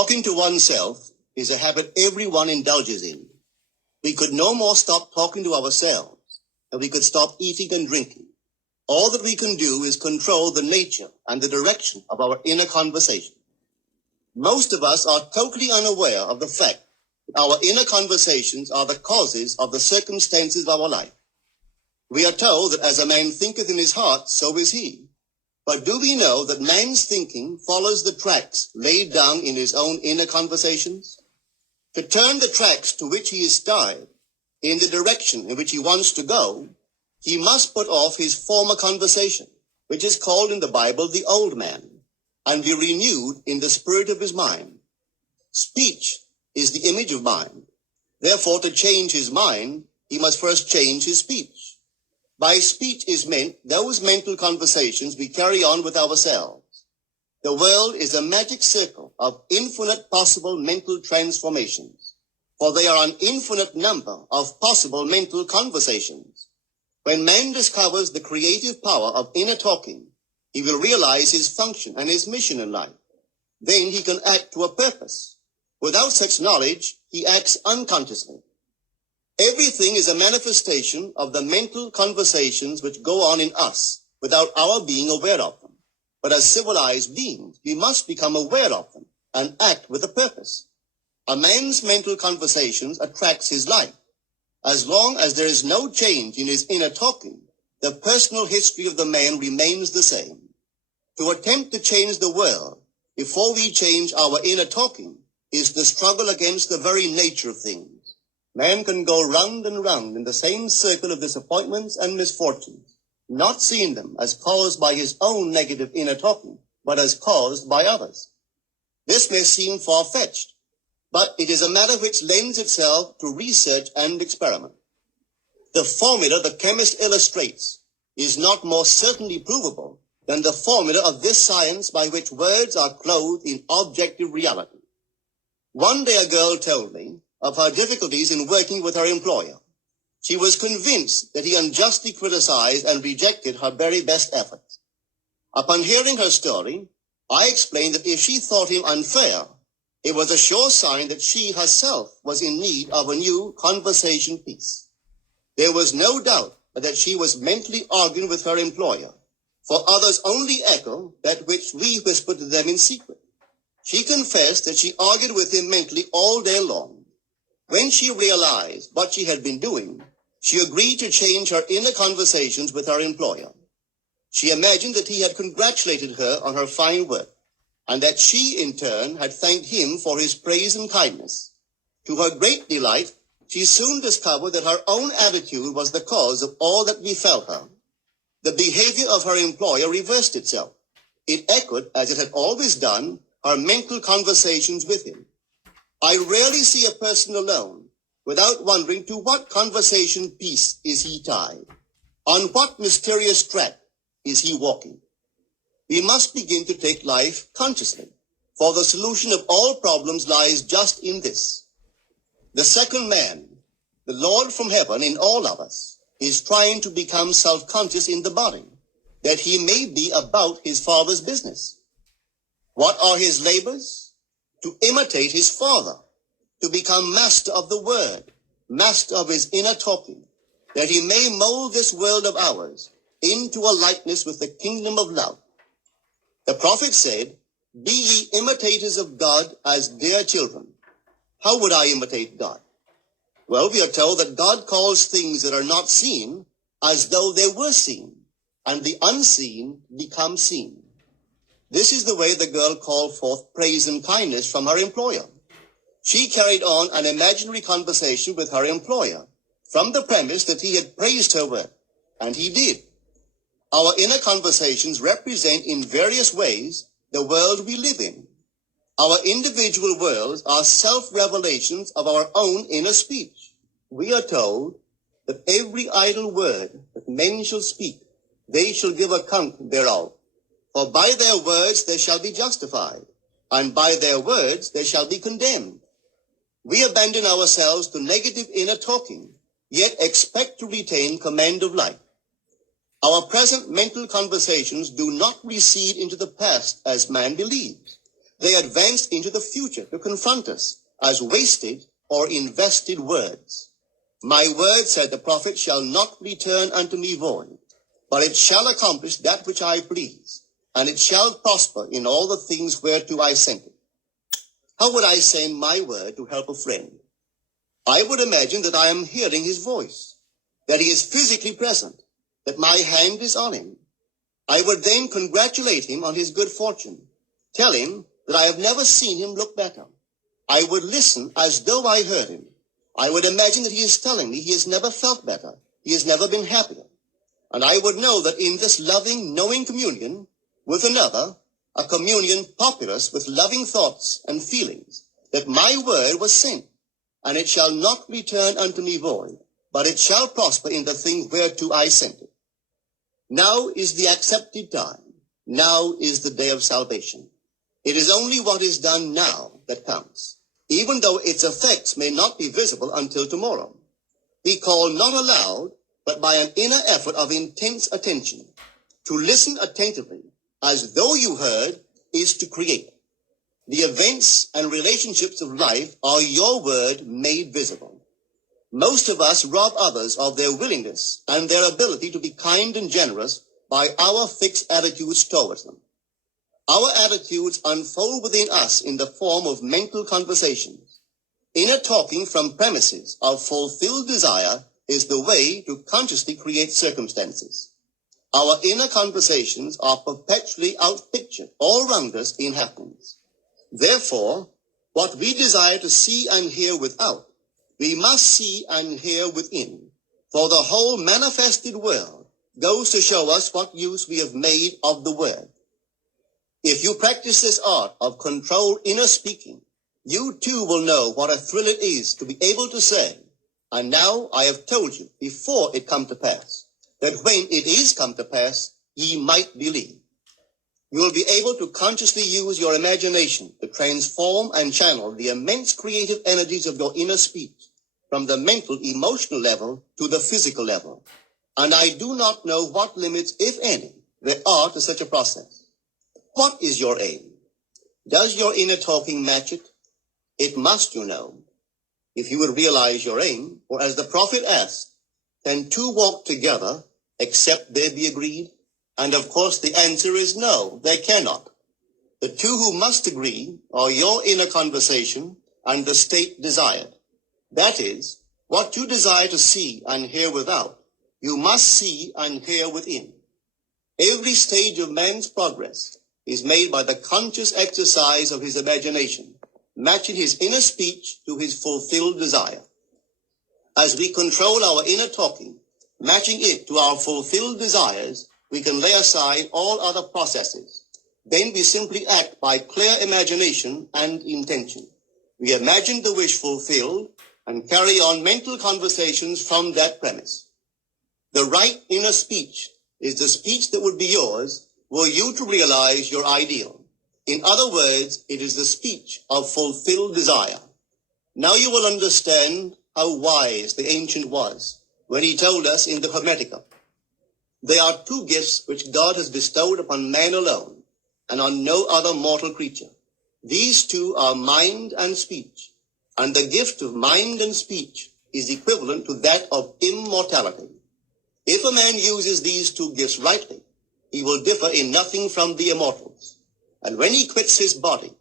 Talking to oneself is a habit everyone indulges in. We could no more stop talking to ourselves than we could stop eating and drinking. All that we can do is control the nature and the direction of our inner conversation. Most of us are totally unaware of the fact that our inner conversations are the causes of the circumstances of our life. We are told that as a man thinketh in his heart, so is he. But do we know that man's thinking follows the tracks laid down in his own inner conversations? To turn the tracks to which he is tied in the direction in which he wants to go, he must put off his former conversation, which is called in the Bible the old man, and be renewed in the spirit of his mind. Speech is the image of mind. Therefore, to change his mind, he must first change his speech. By speech is meant those mental conversations we carry on with ourselves. The world is a magic circle of infinite possible mental transformations, for there are an infinite number of possible mental conversations. When man discovers the creative power of inner talking, he will realize his function and his mission in life. Then he can act to a purpose. Without such knowledge, he acts unconsciously. Everything is a manifestation of the mental conversations which go on in us without our being aware of them. But as civilized beings, we must become aware of them and act with a purpose. A man's mental conversations attracts his life. As long as there is no change in his inner talking, the personal history of the man remains the same. To attempt to change the world before we change our inner talking is the struggle against the very nature of things. Man can go round and round in the same circle of disappointments and misfortunes, not seeing them as caused by his own negative inner talking, but as caused by others. This may seem far-fetched, but it is a matter which lends itself to research and experiment. The formula the chemist illustrates is not more certainly provable than the formula of this science by which words are clothed in objective reality. One day a girl told me of her difficulties in working with her employer. She was convinced that he unjustly criticized and rejected her very best efforts. Upon hearing her story, I explained that if she thought him unfair, it was a sure sign that she herself was in need of a new conversation piece. There was no doubt that she was mentally arguing with her employer, for others only echo that which we whisper to them in secret. She confessed that she argued with him mentally all day long. When she realized what she had been doing, she agreed to change her inner conversations with her employer. She imagined that he had congratulated her on her fine work, and that she, in turn, had thanked him for his praise and kindness. To her great delight, she soon discovered that her own attitude was the cause of all that befell her. The behavior of her employer reversed itself. It echoed, as it had always done, her mental conversations with him. I rarely see a person alone without wondering to what conversation piece is he tied. On what mysterious track is he walking? We must begin to take life consciously, for the solution of all problems lies just in this. The second man, the Lord from heaven in all of us, is trying to become self-conscious in the body, that he may be about his Father's business. What are his labors? To imitate his Father, to become master of the word, master of his inner talking, that he may mold this world of ours into a likeness with the kingdom of love. The prophet said, "Be ye imitators of God as dear children." How would I imitate God? Well, we are told that God calls things that are not seen as though they were seen, and the unseen become seen. This is the way the girl called forth praise and kindness from her employer. She carried on an imaginary conversation with her employer from the premise that he had praised her work, and he did. Our inner conversations represent in various ways the world we live in. Our individual worlds are self-revelations of our own inner speech. We are told that every idle word that men shall speak, they shall give account thereof. For by their words they shall be justified, and by their words they shall be condemned. We abandon ourselves to negative inner talking, yet expect to retain command of life. Our present mental conversations do not recede into the past as man believes, They advanced into the future to confront us as wasted or invested words. My word, said the prophet, shall not return unto me void, but it shall accomplish that which I please, and it shall prosper in all the things whereto I sent it. How would I send my word to help a friend? I would imagine that I am hearing his voice, that he is physically present, that my hand is on him. I would then congratulate him on his good fortune, tell him that I have never seen him look better. I would listen as though I heard him. I would imagine that he is telling me he has never felt better, he has never been happier. And I would know that in this loving, knowing communion with another, a communion populous with loving thoughts and feelings, that my word was sent, and it shall not return unto me void, but it shall prosper in the thing whereto I sent it. Now is the accepted time. Now is the day of salvation. It is only what is done now that counts, even though its effects may not be visible until tomorrow. Be called not aloud, but by an inner effort of intense attention. To listen attentively, as though you heard, is to create. The events and relationships of life are your word made visible. Most of us rob others of their willingness and their ability to be kind and generous by our fixed attitudes towards them. Our attitudes unfold within us in the form of mental conversations. Inner talking from premises of fulfilled desire is the way to consciously create circumstances. Our inner conversations are perpetually outpictured all around us in happenings. Therefore, what we desire to see and hear without, we must see and hear within, for the whole manifested world goes to show us what use we have made of the word. If you practice this art of controlled inner speaking, you too will know what a thrill it is to be able to say, and now I have told you before it come to pass, that when it is come to pass, ye might believe. You will be able to consciously use your imagination to transform and channel the immense creative energies of your inner speech from the mental, emotional level to the physical level. And I do not know what limits, if any, there are to such a process. What is your aim? Does your inner talking match it? It must, you know. If you would realize your aim, or as the prophet asked, can two walk together except they be agreed? And of course the answer is no, they cannot. The two who must agree are your inner conversation and the state desired. That is, what you desire to see and hear without, you must see and hear within. Every stage of man's progress is made by the conscious exercise of his imagination, matching his inner speech to his fulfilled desire. As we control our inner talking, matching it to our fulfilled desires, we can lay aside all other processes. Then we simply act by clear imagination and intention. We imagine the wish fulfilled and carry on mental conversations from that premise. The right inner speech is the speech that would be yours were you to realize your ideal. In other words, it is the speech of fulfilled desire. Now you will understand how wise the ancient was when he told us in the Hermetica, there are two gifts which God has bestowed upon man alone and on no other mortal creature. These two are mind and speech, and the gift of mind and speech is equivalent to that of immortality. If a man uses these two gifts rightly, he will differ in nothing from the immortals. And when he quits his body,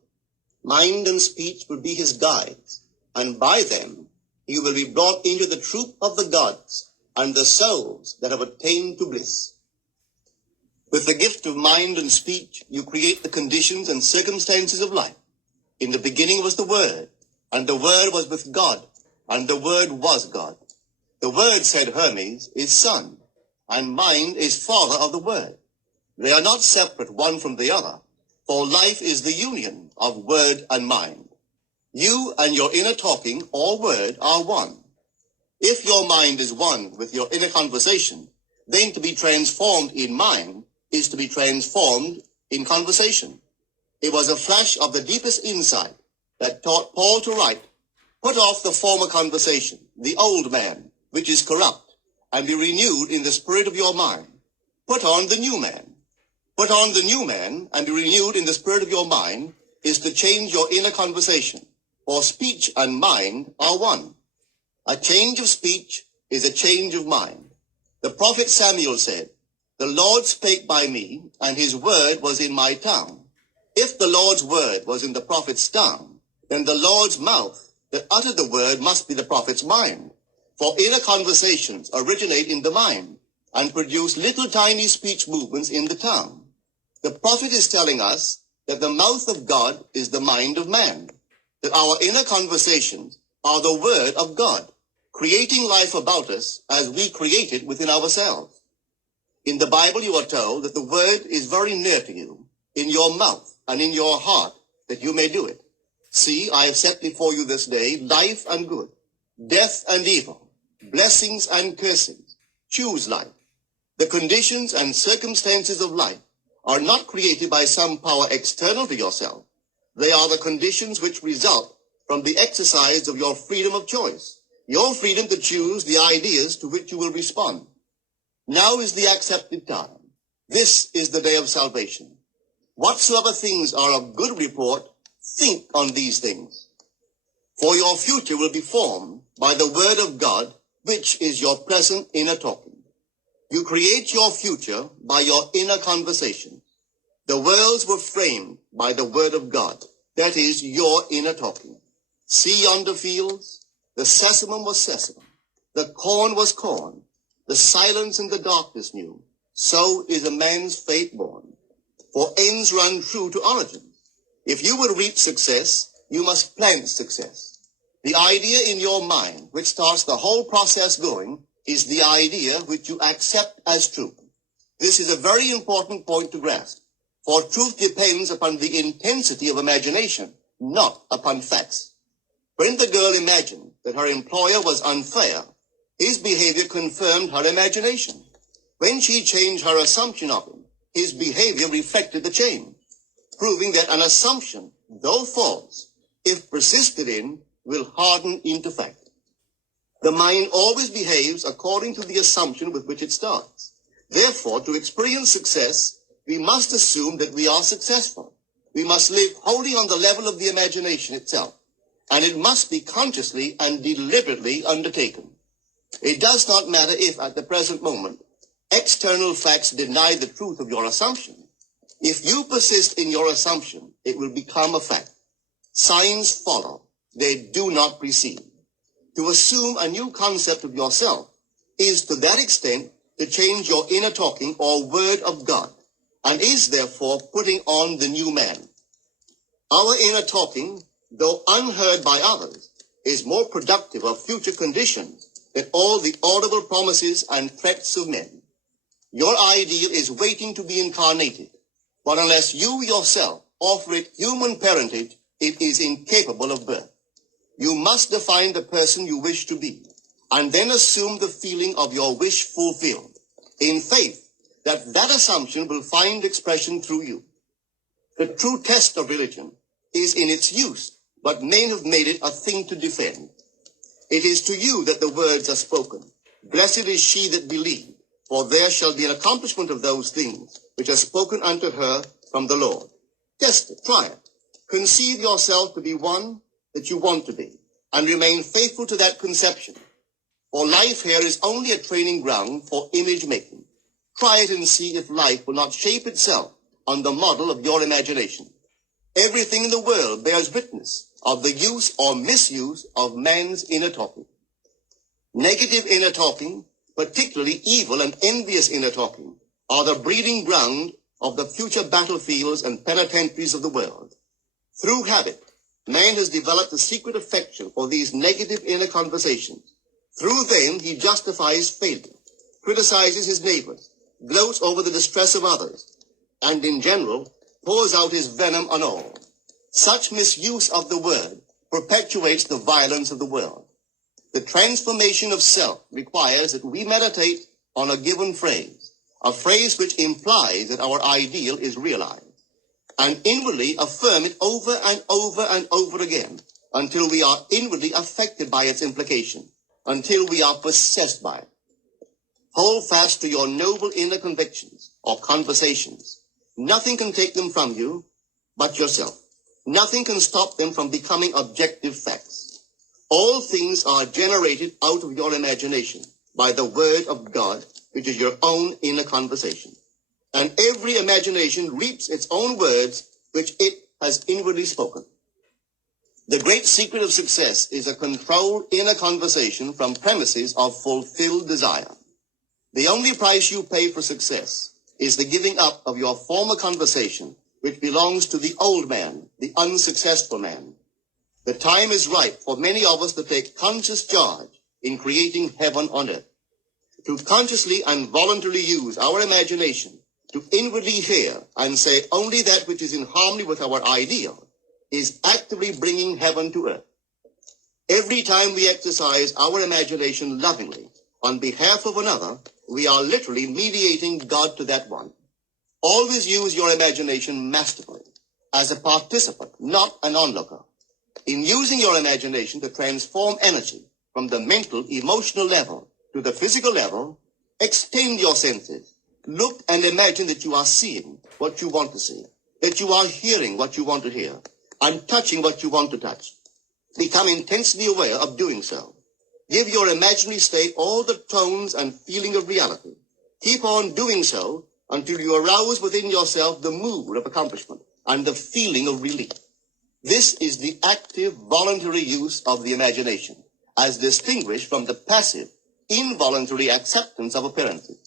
mind and speech will be his guides, and by them he will be brought into the troop of the gods and the souls that have attained to bliss. With the gift of mind and speech, you create the conditions and circumstances of life. In the beginning was the Word, and the Word was with God, and the Word was God. The Word, said Hermes, is Son, and mind is Father of the Word. They are not separate one from the other, for life is the union of word and mind. You and your inner talking or word are one. If your mind is one with your inner conversation, then to be transformed in mind is to be transformed in conversation. It was a flash of the deepest insight that taught Paul to write, put off the former conversation, the old man, which is corrupt, and be renewed in the spirit of your mind. Put on the new man. Put on the new man and be renewed in the spirit of your mind, is to change your inner conversation, for speech and mind are one. A change of speech is a change of mind. The prophet Samuel said, "The Lord spake by me, and his word was in my tongue." If the Lord's word was in the prophet's tongue, then the Lord's mouth that uttered the word must be the prophet's mind. For inner conversations originate in the mind and produce little tiny speech movements in the tongue. The prophet is telling us that the mouth of God is the mind of man, that our inner conversations are the word of God, creating life about us as we create it within ourselves. In the Bible, you are told that the word is very near to you, in your mouth and in your heart, that you may do it. See, I have set before you this day life and good, death and evil, blessings and cursings. Choose life. The conditions and circumstances of life are not created by some power external to yourself. They are the conditions which result from the exercise of your freedom of choice, your freedom to choose the ideas to which you will respond. Now is the accepted time. This is the day of salvation. Whatsoever things are of good report, think on these things. For your future will be formed by the word of God, which is your present inner talking. You create your future by your inner conversation. The worlds were framed by the word of God, that is your inner talking. See yonder fields? The sesamum was sesamum. The corn was corn. The silence and the darkness knew. So is a man's fate born. For ends run true to origins. If you would reap success, you must plant success. The idea in your mind, which starts the whole process going, is the idea which you accept as true. This is a very important point to grasp, for truth depends upon the intensity of imagination, not upon facts. When the girl imagined that her employer was unfair, his behavior confirmed her imagination. When she changed her assumption of him, his behavior reflected the change, proving that an assumption, though false, if persisted in, will harden into fact. The mind always behaves according to the assumption with which it starts. Therefore, to experience success, we must assume that we are successful. We must live wholly on the level of the imagination itself, and it must be consciously and deliberately undertaken. It does not matter if, at the present moment, external facts deny the truth of your assumption. If you persist in your assumption, it will become a fact. Signs follow. They do not precede. To assume a new concept of yourself is to that extent to change your inner talking or word of God, and is therefore putting on the new man. Our inner talking, though unheard by others, is more productive of future conditions than all the audible promises and threats of men. Your ideal is waiting to be incarnated, but unless you yourself offer it human parentage, it is incapable of birth. You must define the person you wish to be, and then assume the feeling of your wish fulfilled, in faith that that assumption will find expression through you. The true test of religion is in its use, but men have made it a thing to defend. It is to you that the words are spoken. Blessed is she that believed, for there shall be an accomplishment of those things which are spoken unto her from the Lord. Test it, try it. Conceive yourself to be one that you want to be, and remain faithful to that conception. For life here is only a training ground for image making. Try it and see if life will not shape itself on the model of your imagination. Everything in the world bears witness of the use or misuse of man's inner talking. Negative inner talking, particularly evil and envious inner talking, are the breeding ground of the future battlefields and penitentiaries of the world. Through habit, man has developed a secret affection for these negative inner conversations. Through them, he justifies failure, criticizes his neighbors, gloats over the distress of others, and in general, pours out his venom on all. Such misuse of the word perpetuates the violence of the world. The transformation of self requires that we meditate on a given phrase, a phrase which implies that our ideal is realized, and inwardly affirm it over and over and over again until we are inwardly affected by its implication, until we are possessed by it. Hold fast to your noble inner convictions or conversations. Nothing can take them from you but yourself. Nothing can stop them from becoming objective facts. All things are generated out of your imagination by the word of God, which is your own inner conversation. And every imagination reaps its own words, which it has inwardly spoken. The great secret of success is a controlled inner conversation from premises of fulfilled desire. The only price you pay for success is the giving up of your former conversation, which belongs to the old man, the unsuccessful man. The time is ripe for many of us to take conscious charge in creating heaven on earth, to consciously and voluntarily use our imagination to inwardly hear and say only that which is in harmony with our ideal is actively bringing heaven to earth. Every time we exercise our imagination lovingly on behalf of another, we are literally mediating God to that one. Always use your imagination masterfully as a participant, not an onlooker. In using your imagination to transform energy from the mental, emotional level to the physical level, extend your senses. Look and imagine that you are seeing what you want to see, that you are hearing what you want to hear, and touching what you want to touch. Become intensely aware of doing so. Give your imaginary state all the tones and feeling of reality. Keep on doing so until you arouse within yourself the mood of accomplishment and the feeling of relief. This is the active, voluntary use of the imagination, as distinguished from the passive, involuntary acceptance of appearances.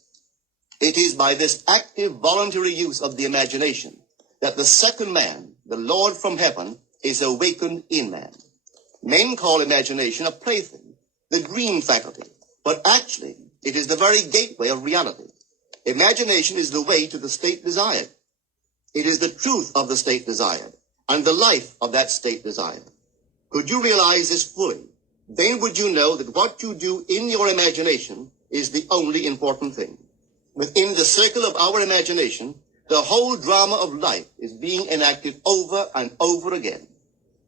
It is by this active, voluntary use of the imagination that the second man, the Lord from heaven, is awakened in man. Men call imagination a plaything, the dream faculty, but actually it is the very gateway of reality. Imagination is the way to the state desired. It is the truth of the state desired and the life of that state desired. Could you realize this fully, then would you know that what you do in your imagination is the only important thing. Within the circle of our imagination, the whole drama of life is being enacted over and over again.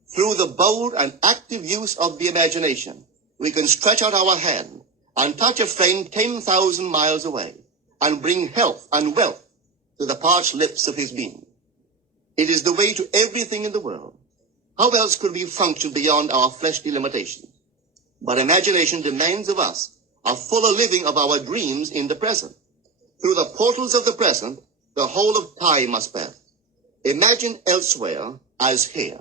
Through the bold and active use of the imagination, we can stretch out our hand and touch a friend 10,000 miles away and bring health and wealth to the parched lips of his being. It is the way to everything in the world. How else could we function beyond our fleshly limitations? But imagination demands of us a fuller living of our dreams in the present. Through the portals of the present, the whole of time must pass. Imagine elsewhere as here,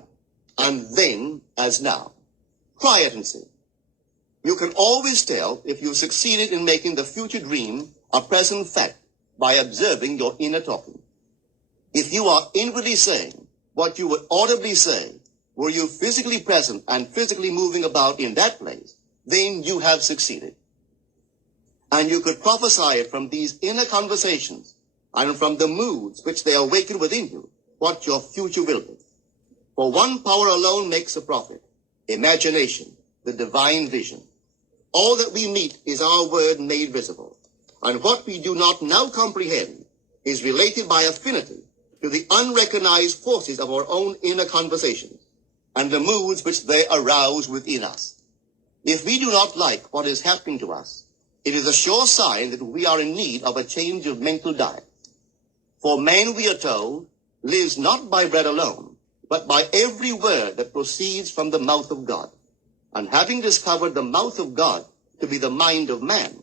and then as now. Try it and see. You can always tell if you succeeded in making the future dream a present fact by observing your inner talking. If you are inwardly saying what you would audibly say, were you physically present and physically moving about in that place, then you have succeeded. And you could prophesy it from these inner conversations and from the moods which they awaken within you, what your future will be. For one power alone makes a prophet, imagination, the divine vision. All that we meet is our word made visible, and what we do not now comprehend is related by affinity to the unrecognized forces of our own inner conversations and the moods which they arouse within us. If we do not like what is happening to us, it is a sure sign that we are in need of a change of mental diet. For man, we are told, lives not by bread alone, but by every word that proceeds from the mouth of God. And having discovered the mouth of God to be the mind of man,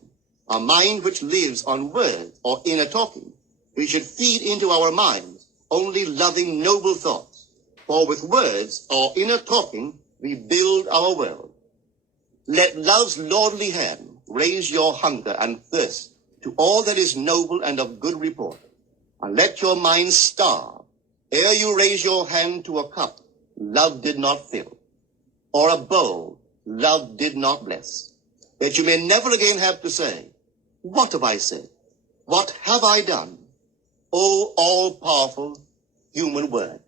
a mind which lives on words or inner talking, we should feed into our minds only loving, noble thoughts. For with words or inner talking, we build our world. Let love's lordly hand raise your hunger and thirst to all that is noble and of good report. And let your mind starve ere you raise your hand to a cup love did not fill, or a bowl love did not bless, that you may never again have to say, what have I said? What have I done? O all-powerful human word.